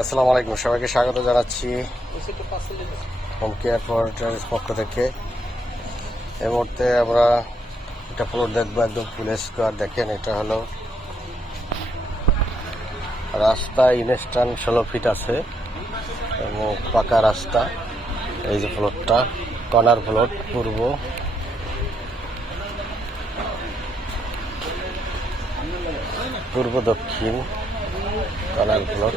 আসসালামু আলাইকুম। সবাইকে স্বাগত জানাচ্ছি হোম কেয়ার পক্ষ থেকে। এই মুহূর্তে আমরা একটা ফ্লোর দেখব, একদম ফুল স্কোয়ার দেখেন, এটা হলো রাস্তা, ইনস্টান ষোলো ফিট আছে এবং পাকা রাস্তা। এই যে ফ্লোরটা কর্নার ফ্লোর পূর্ব। পূর্ব দক্ষিণ। ফ্লোর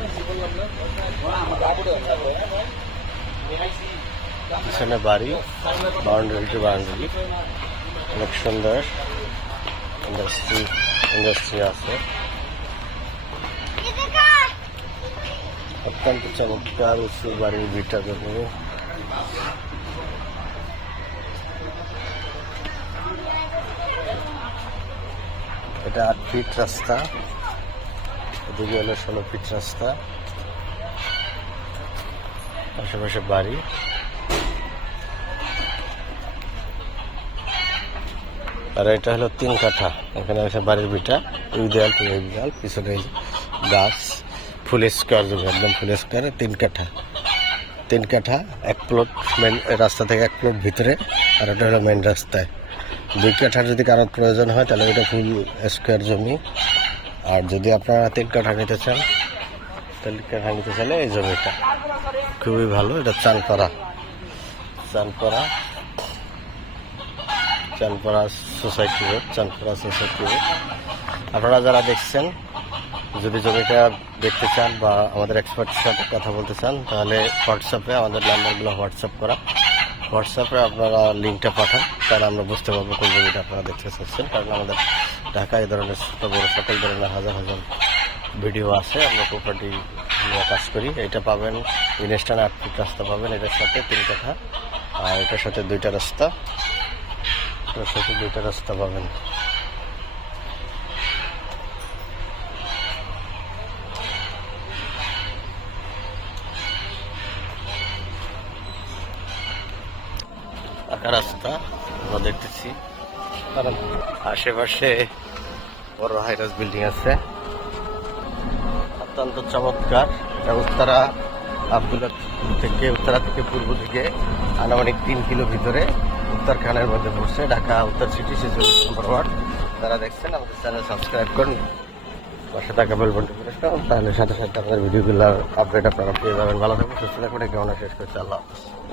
পিছনে বাড়ি, বাউন্ডারি টু বাউন্ডারি। অনেক সুন্দর। ইন্ডাস্ট্রি ইন্ডাস্ট্রি আছে। অত্যন্ত চমৎকার উঁচু বাড়ির ভিটা জমি এটা আট ফিট রাস্তা। এদিকে হলো ষোলো ফিট রাস্তা। আশেপাশে বাড়ি। আর এটা হলো তিন কাঠা। এখানে আছে বাড়ির বিটা এই দেয়াল টু এই দেয়াল, পিছনে গাছ। ফুল স্কোয়ার একদম ফুল স্কোয়ারে তিন কাঠা। তিন কাঠা, এক প্লট মেন রাস্তা থেকে এক প্লট ভিতরে। আর ওটা হলো মেন রাস্তায়। দুই কাঠার যদি কারোর প্রয়োজন হয়, তাহলে এটা ফুল স্কোয়ার জমি। আর যদি আপনারা তিন কাঠা নিতে চান তাহলে কাঠা নিতে চাইলে এই জমিটা। খুবই ভালো, এটা Chanpara. Chanpara. Chanpara society road, Chanpara society road. আপনারা যারা দেখছেন, যদি জমিটা দেখতে চান বা আমাদের এক্সপার্টের সাথে কথা বলতে চান, তাহলে হোয়াটসঅ্যাপে আমাদের নাম্বারগুলো হোয়াটসঅ্যাপ করা। হোয়াটসঅ্যাপে আপনারা লিঙ্কটা পাঠান, তাহলে আমরা বুঝতে পারব কোন জমিটা আপনারা দেখতে চাচ্ছেন, কারণ আমাদের ঢাকায় এই ধরনের ছোট বড় সকল ধরনের হাজার হাজার ভিডিও আছে। আমরা প্রপার্টি নিয়ে কাজ করি। এটা পাবেন ইনস্টান আট ফুট রাস্তা পাবেন, এটার সাথে তিন কাঠা আর এটার সাথে দুইটা রাস্তা। এটার সাথে দুইটা রাস্তা পাবেন। রাস্তা, আমরা দেখতেছি। আশেপাশে বড় হাইরাস বিল্ডিং আছে। অত্যন্ত চমৎকার। এটা উত্তরা আবদুল্লা থেকে, উত্তরা থেকে পূর্ব দিকে আনুমানিক তিন কিলো ভিতরে উত্তরখানের মধ্যে পড়ছে। ঢাকা, উত্তর সিটি সিচুয়েশন ওয়ান যারা দেখছেন, আমাদের চ্যানেল সাবস্ক্রাইব করুন। পাশে থাকা বেল করে তাহলে সাথে সাথে আপনার ভিডিওগুলোর আপডেট আপনারা পেয়ে যাবেন। ভালো থাকবেন সুস্থ থাকবেন কেমন শেষ করছে। আল্লাহ হাফিজ।